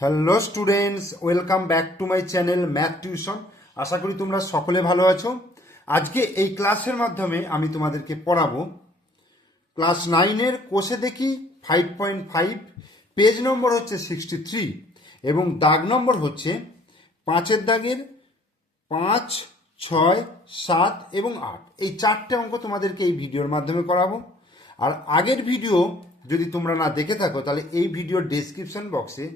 Hello students, welcome back to my channel math tuition. আশা করি তোমরা সকলে ভালো আছো। আজকে এই ক্লাসের মাধ্যমে আমি তোমাদেরকে পড়াবো ক্লাস 9-এর কোষে দেখি 5.5, পেজ নম্বর হচ্ছে 63 এবং দাগ নম্বর হচ্ছে 5-এর দাগের 5, 6, 7 এবং 8। এই 4টে অঙ্ক তোমাদেরকে এই ভিডিওর মাধ্যমে করাবো। আর আগের ভিডিও যদি তোমরা না দেখে থাকো তাহলে এই ভিডিওর ডেসক্রিপশন বক্সে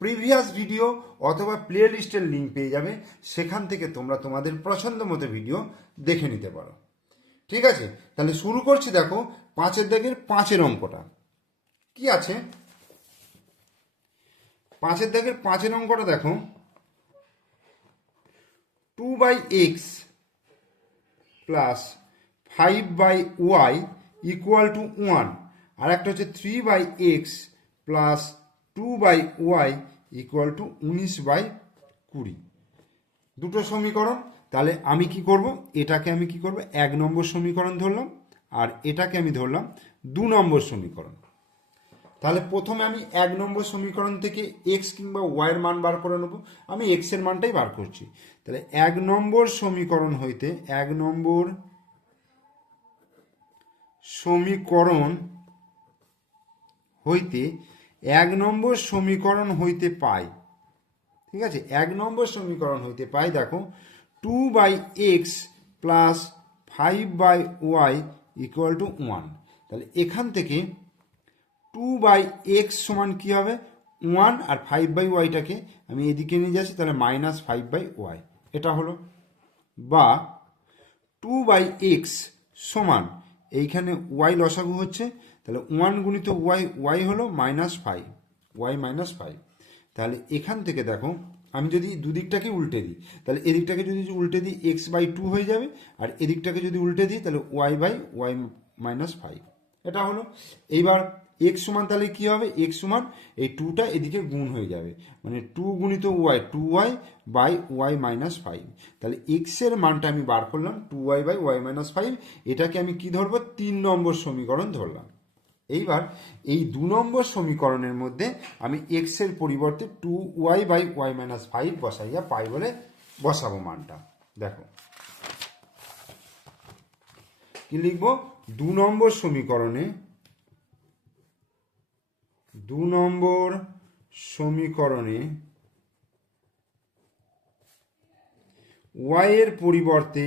প্রিভিয়াস ভিডিও অথবা প্লে লিস্টের লিঙ্ক পেয়ে যাবে, সেখান থেকে তোমরা তোমাদের পছন্দ মতো ভিডিও দেখে নিতে পারো। ঠিক আছে, তাহলে শুরু করছি। দেখো 5-এর দাগের 5-এর অঙ্কটা কি আছে। 5-এর দাগের 5-এর অঙ্কটা দেখো, 2/x plus 5/y equal to 1, আর একটা হচ্ছে 3/x plus 2/y equal to 19/20। দুটো সমীকরণ। তাহলে আমি কি করব, এটাকে আমি কি করব 1 নম্বর সমীকরণ ধরলাম, আর এটাকে আমি ধরলাম 2 নম্বর সমীকরণ। তাহলে প্রথমে আমি 1 নম্বর সমীকরণ থেকে x কিংবা y এর মান বার করে নেব। আমি x এর মানটাই বার করছি। তাহলে 1 নম্বর সমীকরণ হইতে 1 নম্বর সমীকরণ হইতে 1 নম্বর সমীকরণ হইতে পাই, ঠিক আছে, 1 নম্বর সমীকরণ হইতে পাই দেখো 2/x plus 5/y equal to 1। তাহলে এখান থেকে 2/x সমান কি হবে 1, আর 5/yটাকে আমি এদিকে নিয়ে যাচ্ছি, তাহলে -5/y এটা হলো। বা 2/x সমান এইখানে y লসাগু হচ্ছে, তাহলে 1 গুণিত y হলো -5, y -5। তাহলে এখান থেকে দেখো আমি যদি দুদিকটাকে উল্টে দিই, তাহলে এদিকটাকে যদি উল্টে দিই x/2 হয়ে যাবে, আর এদিকটাকে যদি উল্টে দিই তাহলে y/y -5 এটা হলো। এইবার x সমান তাহলে কি হবে, x সমান এই 2টা এদিকে গুণ হয়ে যাবে, মানে 2 গুণিত y 2y বাই y -5। তাহলে x এর মানটা আমি বার করলাম 2y বাই y -5। এটাকে আমি কি ধরবো, 3 নম্বর সমীকরণ ধরলাম। এইবার এই 2 নম্বর সমীকরণের মধ্যে আমি x এর পরিবর্তে 2y বাই y -5 বসাইয়া পাই বলে বসাবো মানটা। দেখো কি লিখবো, 2 নম্বর সমীকরণে 2 নম্বর সমীকরণে y এর পরিবর্তে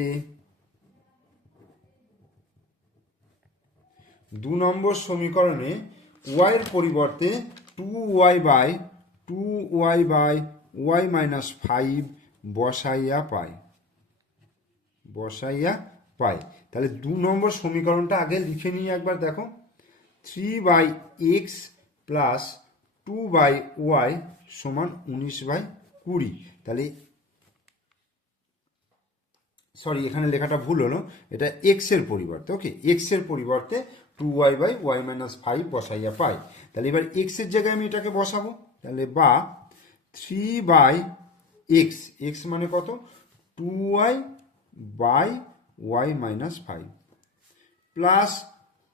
2 নম্বর সমীকরণে y এর পরিবর্তে 2y বাই y -5 বসাইয়া পাই। তাহলে 2 নম্বর সমীকরণটা আগে লিখে নিয়ে একবার দেখো, 3/x প্লাস 2/y সমান 19/20। তাহলে সরি, এখানে লেখাটা ভুল হলো, এটা এক্স এর পরিবর্তে, ওকে, এক্স এর পরিবর্তে 2y বাই y -5 বসাইয়া পাই। তাহলে এবার এক্স এর জায়গায় আমি এটাকে বসাবো। তাহলে বা 3/x, এক্স মানে কত 2y by y -5 plus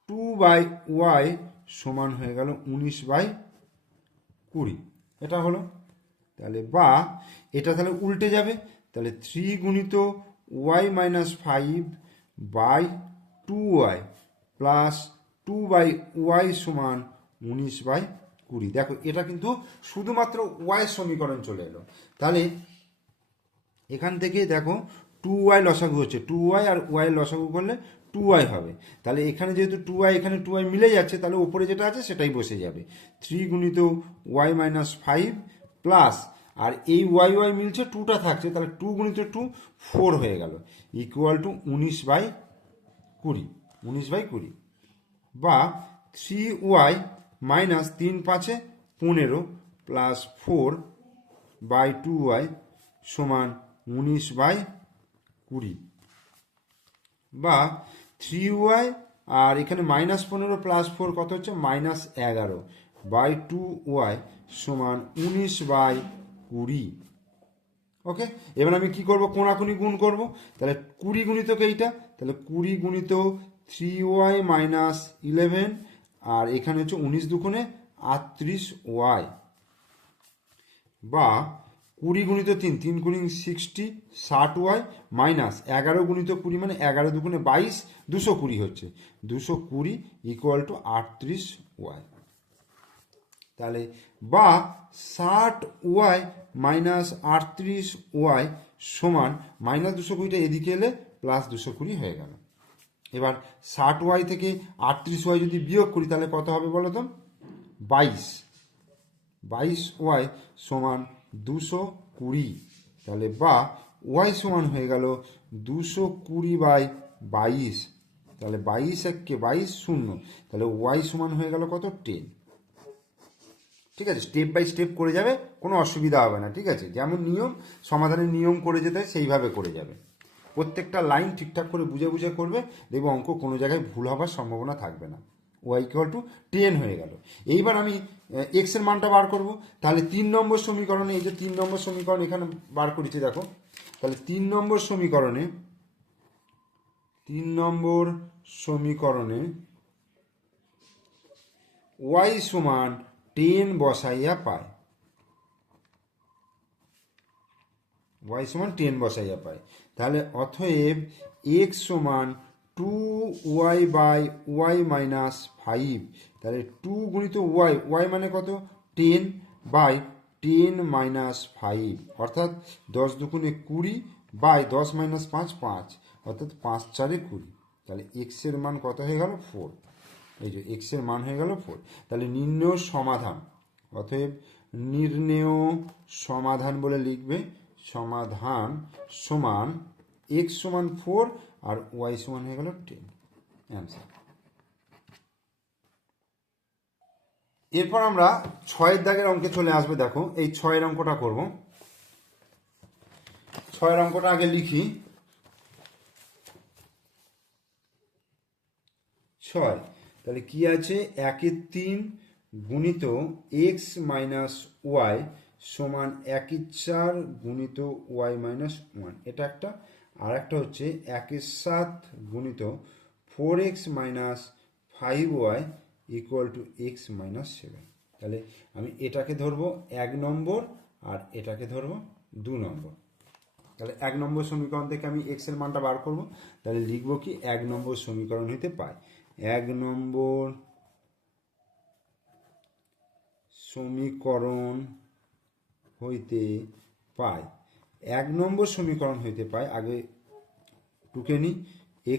2/y সমান হয়ে গেল 19/20 এটা হলো। তাহলে বা এটা তাহলে উল্টে যাবে, তাহলে 3 গুণিত y -5 by 2y plus 2/y সমান 19/20। দেখো এটা কিন্তু শুধুমাত্র y সমীকরণ চলে এলো। তাহলে এখান থেকে দেখো 2y লসাগু হচ্ছে, 2y আর y লসাগু করলে 2y হবে। তাহলে এখানে যেহেতু 2y এখানে 2y মিলে যাচ্ছে, তাহলে ওপরে যেটা আছে সেটাই বসে যাবে। 3 গুণিত y -5 প্লাস, আর এই y মিলছে 2টা থাকছে, তাহলে 2 গুণিত 2 4 হয়ে গেল ইকুয়াল টু 19/20 বা 3y মাইনাস 3 5 15 প্লাস 4/2y সমান 19/20 বা 3y, আর এখানে -15 প্লাস 4 কত হচ্ছে -11/2y সমান 19/20। ওকে, এবার আমি কি করব, কোণাকুনি গুণ করব। তাহলে 20 গুণিতক এইটা, তাহলে 20 গুণিত 3y -11, আর এখানে হচ্ছে 19 দুগুণে 38y বা 20 গুণিত 3, 3 গুণিত 60, 60y মাইনাস 11 গুণিত 20 মানে 11 দুগুণে 22, 220 হচ্ছে, 220 ইকুয়াল টু 38y। তাহলে বা 60y মাইনাস 38y সমান মাইনাস 220টা এদিকে এলে প্লাস 220 হয়ে গেল। এবার 60y থেকে 38y যদি বিয়োগ করি তাহলে কত হবে বলো তো? 22y সমান 220। তাহলে বা y সমান হয়ে গেল 220/22। তাহলে 22 একে 22 শূন্য, তাহলে y সমান হয়ে গেল কত? 10। ঠিক আছে, স্টেপ বাই স্টেপ করে যাবে, কোনো অসুবিধা হবে না। ঠিক আছে, যেমন নিয়ম, সমাধানের নিয়ম করে যেতে হয় সেইভাবে করে যাবে। প্রত্যেকটা লাইন ঠিকঠাক করে বুঝে বুঝে করবে, দেখবে অঙ্ক কোনো জায়গায় ভুল হওয়ার সম্ভাবনা থাকবে না। y ইকুয়াল টু 10 হয়ে গেল। এইবার আমি এক্স এর মানটা বার করব। তাহলে 3 নম্বর সমীকরণে, এই যে 3 নম্বর সমীকরণ এখানে বার করেছি দেখো, তাহলে 3 নম্বর সমীকরণে y সমান 10 বসাইয়া পায়, y সমান 10 বসাইয়া পায়। তাহলে অতএব x সমান 2y/y মাইনাস 5। তাহলে 2 গুণিত y, y মানে কত? 10 বাই 10 মাইনাস 5, অর্থাৎ 10 দুগুণে 20 বাই 10 মাইনাস 5, 5, অর্থাৎ 5 4 20। তাহলে x এর মান কত হয়ে গেল? 4। এই যে x এর মান হয়ে গেল 4। তাহলে নির্ণেয় সমাধান, অতএব নির্ণেয় সমাধান বলে লিখবে, সমাধান সমান x সমান 4 আর y সমান হয়ে গেল 10। অ্যান্সার। এরপর আমরা 6 দাগের অঙ্কে চলে আসবে। দেখো এই 6 অঙ্কটা করব। 6 অঙ্কটা আগে লিখি। 6, তাহলে কি আছে? 1/3 গুণিত x মাইনাস ওয়াই সমান 1/4 গুণিত y মাইনাস 1, এটা একটা। আর একটা হচ্ছে 1/7 গুণিত 4x minus 5y equal to x minus 7। তাহলে আমি এটাকে ধরবো 1 নম্বর আর এটাকে ধরবো 2 নম্বর। তাহলে 1 নম্বর সমীকরণ থেকে আমি x এর মানটা বার করব। তাহলে লিখবো কি? 1 নম্বর সমীকরণ হইতে পাই, 1 নম্বর সমীকরণ হইতে পাই, 1 নম্বর সমীকরণ হইতে পাই, আগে টুকে নিই,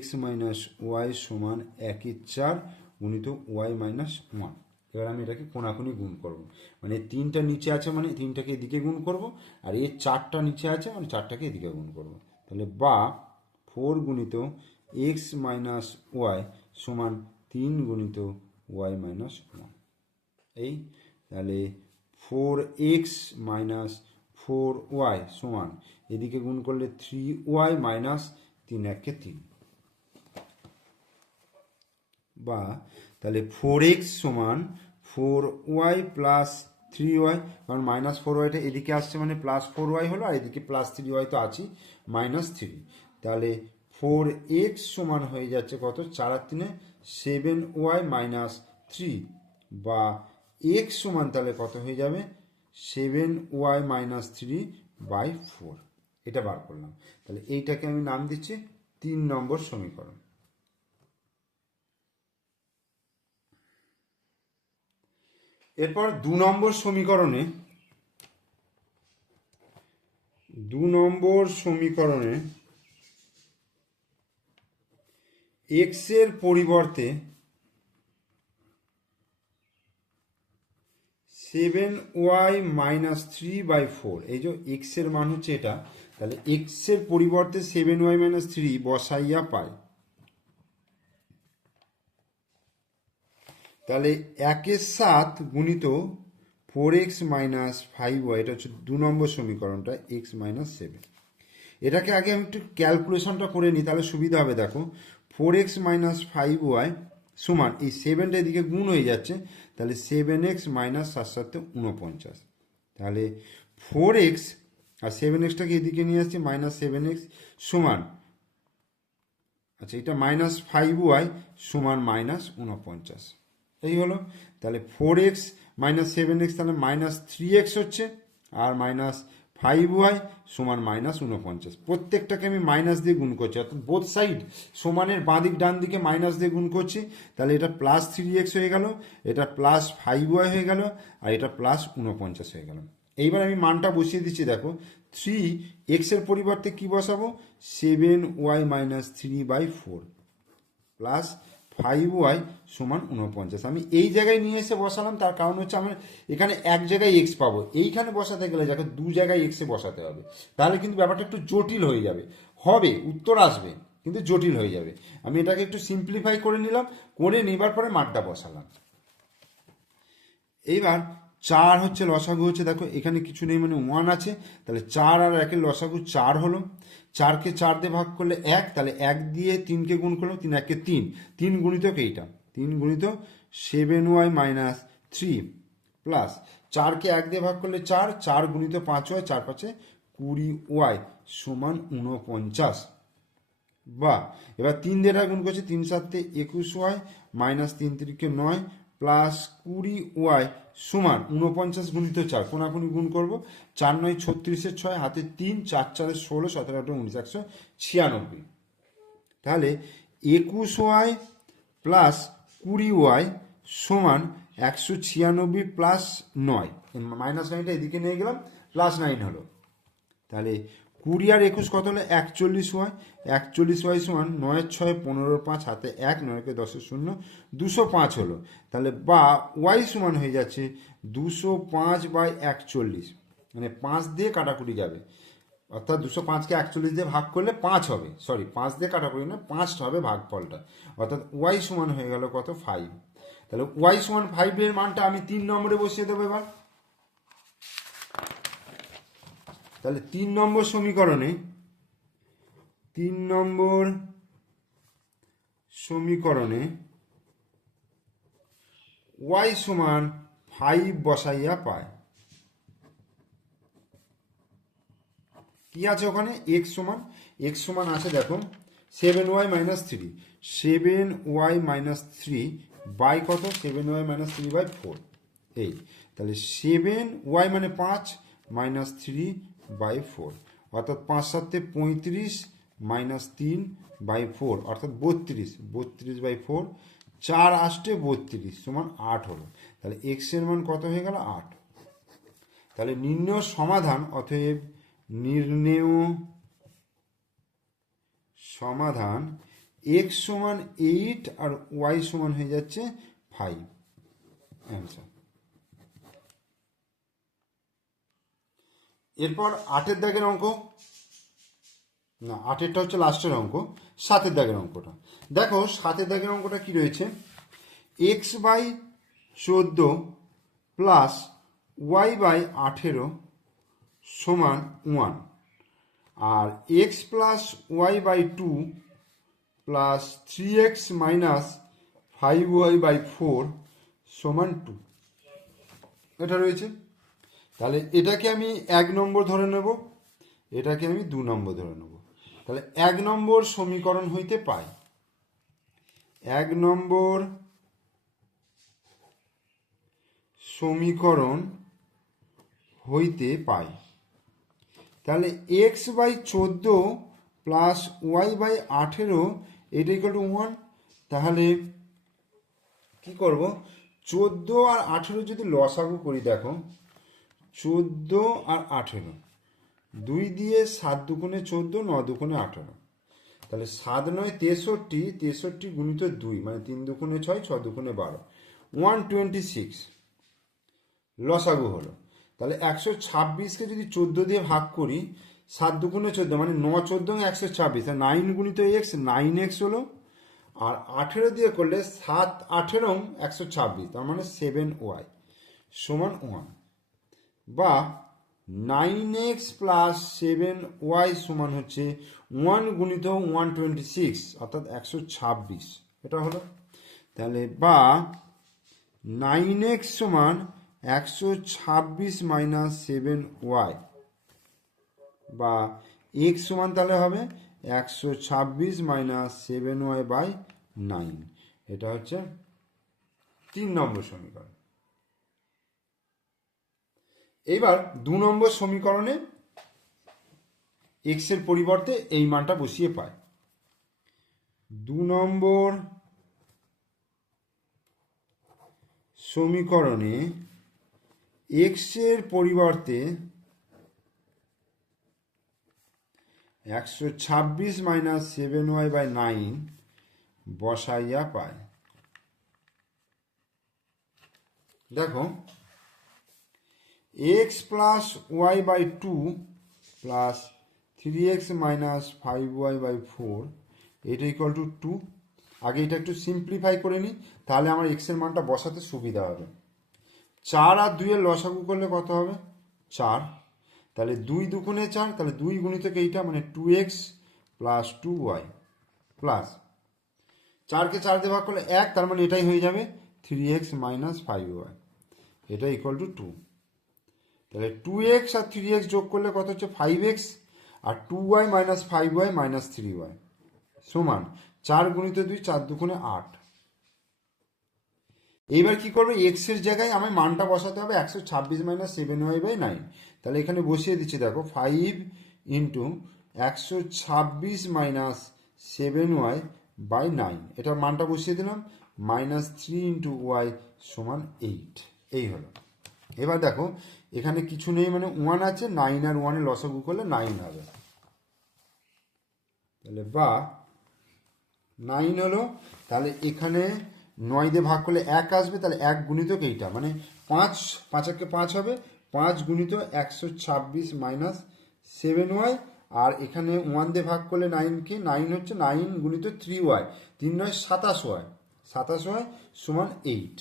x মাইনাস ওয়াই সমান 1/4 গুণিত y মাইনাস 1। এবার আমি এটাকে কোনাকুনি গুণ করব, মানে 3টা নিচে আছে মানে 3টাকে এদিকে গুণ করব, আর এর 4টা নিচে আছে মানে 4টাকে এদিকে গুণ করব। তাহলে বা 4 গুণিত x মাইনাস ওয়াই সমান 3 গুণিত y মাইনাস 1। এই তাহলে 4x মাইনাস 4y সমান এদিকে গুণ করলে 3y মাইনাস 3 1 3, বা তাহলে 4x সমান 4y প্লাস 3y, কারণ মাইনাস 4yটা এদিকে আসছে মানে প্লাস 4y হলো, আর এদিকে প্লাস 3y তো আছেই, মাইনাস 3। তাহলে 4x সমান হয়ে যাচ্ছে কত? 4 আর 3 7y মাইনাস 3, বা x সমান তাহলে কত হয়ে যাবে? 7y minus 3/4। এটা বার করলাম। তাহলে এইটাকে আমি নাম দিচ্ছি 3 নম্বর সমীকরণ। এরপর 2 নম্বর সমীকরণে, 2 নম্বর সমীকরণে x এর পরিবর্তে 7y মাইনাস 3/4, এই যে x এর মান হচ্ছে এটা, তাহলে x এর পরিবর্তে 7y মাইনাস 3 বসাইয়া পাই। তাহলে 1/7 গুণিত 4x মাইনাস 5y, এটা হচ্ছে 2 নম্বর সমীকরণটা, x মাইনাস 7। এটাকে আগে আমি একটু ক্যালকুলেশনটা করে নিই, তাহলে সুবিধা হবে। দেখো 4x মাইনাস 5y সমান, এই 7টা এদিকে গুণ হয়ে যাচ্ছে, তাহলে 7x মাইনাস 7 49। তাহলে 4x আর 7xটাকে এদিকে নিয়ে আসছে, মাইনাস 7x সমান, আচ্ছা এটা মাইনাস 5y সমান মাইনাস 49, এই হলো। তাহলে 4x মাইনাস 7x তাহলে মাইনাস 3x হচ্ছে, আর মাইনাস 5y সমান মাইনাস 49। প্রত্যেকটাকে আমি মাইনাস দিয়ে গুণ করছি, অর্থাৎ বোথ সাইড সমানের বাঁ দিক ডান দিকে মাইনাস দিয়ে গুণ করছি। তাহলে এটা প্লাস 3x হয়ে গেল, এটা প্লাস 5y হয়ে গেল, আর এটা প্লাস 49 হয়ে গেল। এইবার আমি মানটা বসিয়ে দিচ্ছি, দেখো 3x এর পরিবর্তে কি বসাবো, 7y মাইনাস 3/4 প্লাস 5y সমান 49। আমি এই জায়গায় নিয়ে এসে বসালাম, তার কারণ হচ্ছে আমার এখানে এক জায়গায় এক্স পাবো, এইখানে বসাতে গেলে যাকে দু জায়গায় এক্সে বসাতে হবে, তাহলে কিন্তু ব্যাপারটা একটু জটিল হয়ে যাবে। হবে, উত্তর আসবে, কিন্তু জটিল হয়ে যাবে। আমি এটাকে একটু সিম্পলিফাই করে নিলাম, করে নেবার পরে মানটা বসালাম। এইবার 4 হচ্ছে লসাগু হচ্ছে, দেখো এখানে কিছু নেই মানে 1 আছে, তাহলে 4 আর 1-এর লসাগু 4 হলো। 4কে 4 দিয়ে ভাগ করলে 1, তাহলে 1 দিয়ে 3কে গুণ করলাম, 3 1-কে 3, 3 গুণিতক এইটা, 3 গুণিতক 7y মাইনাস 3 প্লাস 4কে 1 দিয়ে ভাগ করলে 4, 4 গুণিত 5y, 4 5-এ 20y সমান 49। বা এবার 3 দিয়ে এটা গুণ করছি, 3 7-এ 21y মাইনাস 3 3-কে 9 প্লাস 20y সমান 49 গুণিত 4, কোনাকুনি গুণ করবো, 4 9 36-এর 6, হাতে 3, 4 4-এর 16, 17 8 19, 196। তাহলে 21y প্লাস 20y সমান 196 প্লাস 9, মাইনাস 9টা এদিকে নিয়ে গেলাম, প্লাস 9 হলো। তাহলে 20 আর 21 কত হলো, 41y, 41y সমান 9 6 15 5, হাতে 1, 9-কে 10-এর 0, 205 হলো। তাহলে বা y সমান হয়ে যাচ্ছে 205/41, মানে 5 দিয়ে কাটাকুটি যাবে, অর্থাৎ 205-কে 41 দিয়ে ভাগ করলে 5 হবে, সরি 5 দিয়ে কাটাকুটি না, 5 হবে ভাগফলটা, অর্থাৎ y সমান হয়ে গেল কত, 5। তাহলে y সমান 5 এর মানটা আমি 3 নম্বরে বসিয়ে দেবো এবার। তাহলে 3 নম্বর সমীকরণে, 3 নম্বর সমীকরণে y সমান 5 বসাইয়া পায়। কি আছে ওখানে, x সমান আছে দেখো 7y minus 3, 7y minus 3 by কত, 7y মাইনাস 3/4, এই তাহলে 7y মানে 5 মাইনাস 3/4, অর্থাৎ 5 7-এ 35 মাইনাস 3/4 অর্থাৎ 32, 32/4, 4 8-এ 32 সমান 8 হলো। তাহলে x এর মান কত হয়ে গেল, 8। তাহলে নির্ণেয় সমাধান, অতএব নির্ণেয় সমাধান x সমান 8 আর y সমান হয়ে যাচ্ছে 5, অ্যান্সার। এরপর 8-এর দাগের অঙ্ক, না 8-এরটা হচ্ছে লাস্টের অঙ্ক, 7-এর দাগের অঙ্কটা দেখো। 7-এর দাগের অঙ্কটা কি রয়েছে, x/14 প্লাস y/18 সমান 1, আর x plus y/2 plus 3x minus 5y/4 সমান 2, এটা রয়েছে। তাহলে এটাকে আমি 1 নম্বর ধরে নেব, এটাকে আমি 2 নম্বর ধরে নেব। তাহলে 1 নম্বর সমীকরণ হইতে পাই, 1 নম্বর সমীকরণ হইতে পাই, তাহলে x/14 প্লাস y/18 এটা ইকুয়াল টু 1। তাহলে কি করব, 14 আর 18 যদি লসাগু করি, দেখো 14 আর 18, 2 দিয়ে 7 দুগুণে 14, 9 দুগুণে 18, তাহলে 7 9 63, 63 গুণিত 2 মানে 3 দুগুণে 6, 6 দুগুণে 12, 126 লসাগু হলো। তাহলে 126-কে যদি 14 দিয়ে ভাগ করি, 7 দুগুণে 14 মানে 9 14 126, 9 গুণিত x, 9x হলো। আর 18 দিয়ে করলে 7 18 126, তার মানে 7y সমান 1, বা 9x প্লাস 7y সমান হচ্ছে 1 গুণিত 126 অর্থাৎ 126, এটা হলো। তাহলে বা 9x সমান 126 মাইনাস 7y, বা x সমান তাহলে হবে 126 মাইনাস 7y/9, এটা হচ্ছে 3 নম্বর সমীকরণ। এইবার 2 নম্বর সমীকরণে এক্স এর পরিবর্তে এই মানটা বসিয়ে পাই। 2 নম্বর সমীকরণে এক্স এর পরিবর্তে 126 মাইনাস 7y/9 বসাইয়া পাই। দেখো x plus y/2 plus 3x minus 5y/4 এটা ইকুয়াল টু 2। আগে এটা একটু সিম্পলিফাই করে নিই, তাহলে আমার x এর মানটা বসাতে সুবিধা হবে। 4 আর 2 এর লসাগু করলে কত হবে? 4। তাহলে 2 দুগুণে 4, তাহলে 2 গুণিতক এইটা মানে 2x প্লাস 2y প্লাস 4কে 4 দিয়ে ভাগ করলে 1, তার মানে এটাই হয়ে যাবে 3x মাইনাস 5y, এটা ইকুয়াল টু 2। তাহলে 2x আর 3x যোগ করলে কত হচ্ছে? 5x, আর 2y minus 5y minus 3y সমান 4 গুণিত 2, 4 দুগুণে 8। এইবার কি করবে? এক্স এর জায়গায় আমার মানটা বসাতে হবে 126 মাইনাস 7y/9। তাহলে এখানে বসিয়ে দিচ্ছি, দেখো 5 ইন্টু 126 মাইনাস 7y/9, এটার মানটা বসিয়ে দিলাম, মাইনাস 3 ইন্টু ওয়াই সমান 8। এই হলো। এবার দেখো এখানে কিছু নেই মানে 1 আছে, 9 আর 1 এর লসাগু করলে 9 হবে। তাহলে বা 9 হলো। তাহলে এখানে 9 দিয়ে ভাগ করলে 1 আসবে, তাহলে 1 গুণিতক এইটা মানে 5, 5 একে 5 হবে, 5 গুণিত 126 মাইনাস 7y, আর এখানে 1 দিয়ে ভাগ করলে 9কে 9 হচ্ছে 9 গুণিত 3y, 3 9 27y, 27y সমান 8।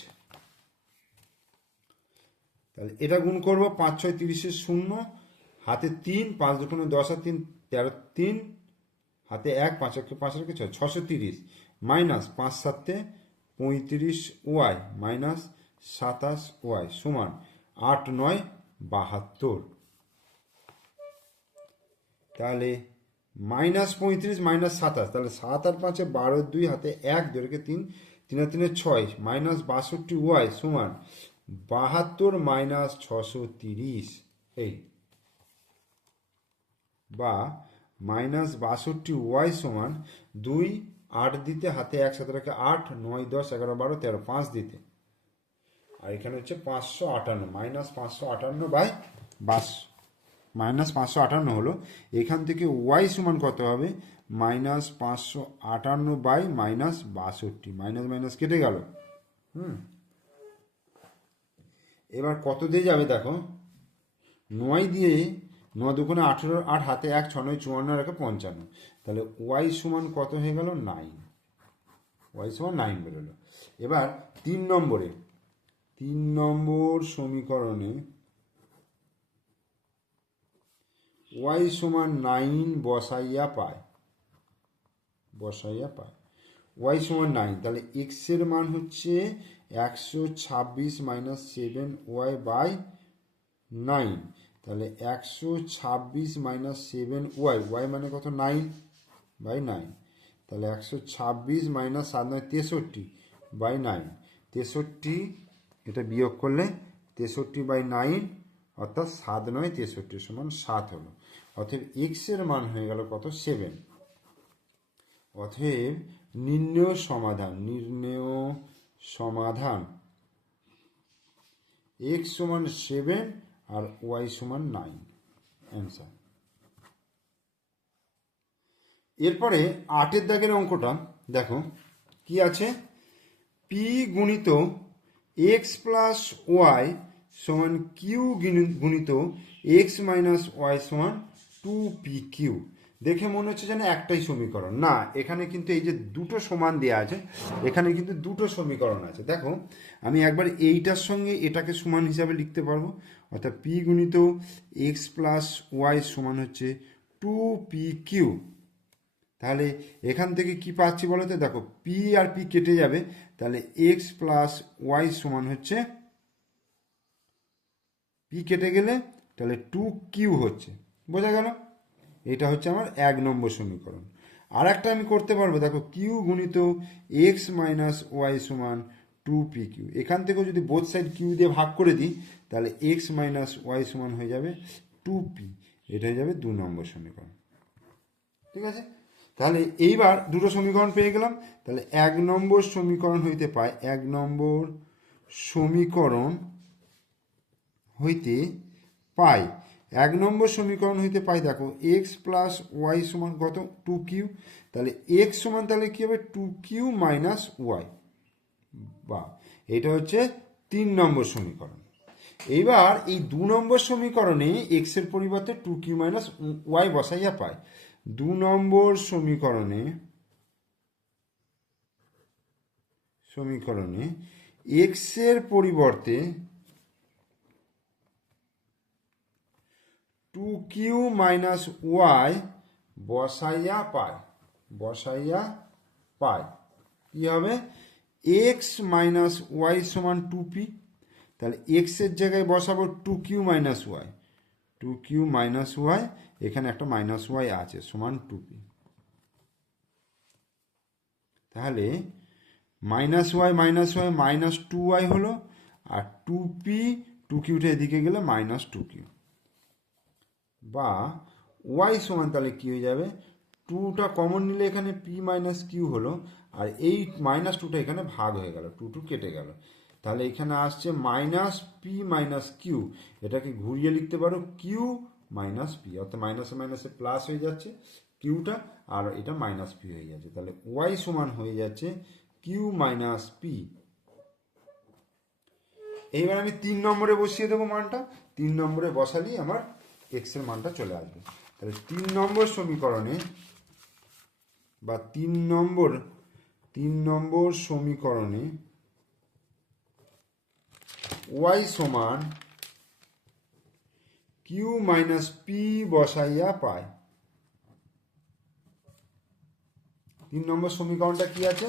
তাহলে এটা গুণ করবো, 5 6 30 0, হাতে 3, 5 দুগুণে 10 আর 3 13, 3 হাতে 1, 5 একে 5 রেখে 6, 630 মাইনাস 5 7 35y মাইনাস 27y সমান 8 9 72। তাহলে মাইনাস 35 মাইনাস 27, তাহলে 7 আর 5 12, 2 হাতে 1 2 রেখে 3, 3 আর 3 6 মাইনাস 62y সমান 72 মাইনাস 630। এই বা মাইনাস 62y সমান 2, 8 দিতে হাতে 1 সাথে রেখে 8, 9 10 11 12 13, 5 দিতে, আর এখানে হচ্ছে 558 মাইনাস 558 মাইনাস 558 হলো। এখান থেকে y সমান কত হবে? মাইনাস 558 মাইনাস 62, মাইনাস মাইনাস কেটে গেল। এবার কত দিয়ে যাবে দেখো, 9 দিয়ে 9 দুগুণে 18, 8 হাতে 1 6 9 54 রেখে 55, তাহলে y সমান কত হয়ে গেল? 9, y সমান 9 বেরোলো। এবার 3 নম্বর সমীকরণে y সমান 9 বসাইয়া পায় y সমান 9, তাহলে x এর মান হচ্ছে 126 মাইনাস 7y/9, তাহলে 126 মাইনাস 7y মানে কত? 9/9, তাহলে 126 মাইনাস 7 9 63/9, 63, এটা বিয়োগ করলে 63/9 অর্থাৎ 7 9 63 সমান 7 হলো। অতএব এক্স এর মান হয়ে গেল কত? 7। অতএব নির্ণেয় সমাধান এক্স সমান 7 আর ওয়াই সমান 9, অ্যান্সার। এরপরে 8 দাগের অঙ্কটা দেখো কি আছে? পি গুণিত এক্স প্লাস ওয়াই সমান কিউ গুণিত এক্স মাইনাস ওয়াই সমান 2pq। দেখে মনে হচ্ছে যেন একটাই সমীকরণ, না, এখানে কিন্তু এই যে দুটো সমান দেওয়া আছে, এখানে কিন্তু দুটো সমীকরণ আছে। দেখো আমি একবার এইটার সঙ্গে এটাকে সমান হিসাবে লিখতে পারবো, অর্থাৎ পি গুণিত এক্স প্লাস ওয়াই সমান হচ্ছে 2pq। তাহলে এখান থেকে কি পাচ্ছি বলো তো? দেখো পি আর পি কেটে যাবে, তাহলে এক্স প্লাস ওয়াই সমান হচ্ছে, পি কেটে গেলে তাহলে 2q হচ্ছে, বোঝা গেল? এটা হচ্ছে আমার 1 নম্বর সমীকরণ। আর একটা আমি করতে পারবো, দেখো কিউ গুণিত এক্স মাইনাস ওয়াই সমান 2pq। এখান থেকেও যদি বোথ সাইড কিউ দিয়ে ভাগ করে দিই, তাহলে এক্স মাইনাস ওয়াই সমান হয়ে যাবে 2p। এটা হয়ে যাবে 2 নম্বর সমীকরণ। ঠিক আছে, তাহলে এইবার দুটো সমীকরণ পেয়ে গেলাম। তাহলে 1 নম্বর সমীকরণ হইতে পাই, 1 নম্বর সমীকরণ হইতে পাই, 1 নম্বর সমীকরণ হইতে পাই, দেখো এক্স প্লাস ওয়াই সমান কত 2q। তাহলে এক্স সমান তাহলে কী হবে 2q মাইনাস ওয়াই, বা এটা হচ্ছে 3 নম্বর সমীকরণ। এইবার এই 2 নম্বর সমীকরণে এক্স এর পরিবর্তে 2q মাইনাস ওয়াই বসাইয়া পাই। 2 নম্বর সমীকরণে এক্স এর পরিবর্তে 2q মাইনাস ওয়াই বসাইয়া পাই কি হবে এক্স মাইনাস ওয়াই সমান 2p। তাহলে এক্স এর জায়গায় বসাবো 2q minus Y, 2q minus Y, এখানে একটা মাইনাস ওয়াই আছে, সমান 2p। তাহলে মাইনাস ওয়াই মাইনাস 2y হলো, আর 2p 2q উঠে এদিকে গেলে মাইনাস 2q, বা ওয়াই সমান তাহলে কী হয়ে যাবে 2টা কমন নিলে এখানে p মাইনাস কিউ হলো, আর এই মাইনাস 2টা এখানে ভাগ হয়ে গেল, 2 কেটে গেল। তাহলে এখানে আসছে মাইনাস পি মাইনাস কিউ, এটাকে ঘুরিয়ে লিখতে পারো কিউ মাইনাস পি, অর্থাৎ মাইনাসে মাইনাসে প্লাস হয়ে যাচ্ছে কিউটা, আর এটা মাইনাস পি হয়ে যাচ্ছে। তাহলে ওয়াই সমান হয়ে যাচ্ছে কিউ মাইনাস পি। এইবার আমি 3 নম্বরে বসিয়ে দেবো মানটা, 3 নম্বরে বসালেই আমার এক্স এর মানটা চলে আসবে। তাহলে 3 নম্বর সমীকরণে বা 3 নম্বর সমীকরণে ওয়াই সমান কিউ মাইনাস পি বসাইয়া পায়। 3 নম্বর সমীকরণটা কি আছে?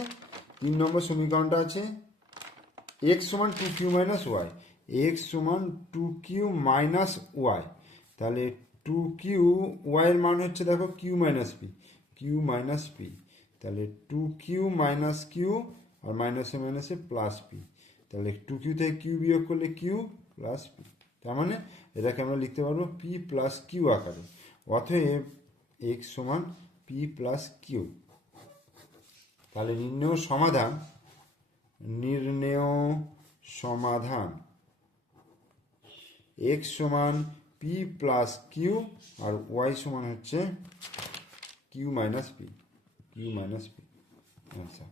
3 নম্বর সমীকরণটা আছে এক্স সমান 2q মাইনাস ওয়াই, এক্স সমান 2q মাইনাস ওয়াই। তাহলে 2q ওয়াইয়ের মান হচ্ছে দেখো Q minus P, Q minus P. তাহলে 2q মাইনাস কিউ, আর মাইনাসে মাইনাসে প্লাস পি। তাহলে 2q থেকে কিউ বিয়োগ করলে কিউ প্লাস পি। তার মানে এটাকে আমরা লিখতে পারবো পি প্লাস কিউ আকারে। অতএব এক্স সমান পি প্লাস কিউ। তাহলে নির্ণেয় সমাধান এক্স সমান পি প্লাস কিউ, আর ওয়াই সমান হচ্ছে কিউ মাইনাস পি, আচ্ছা।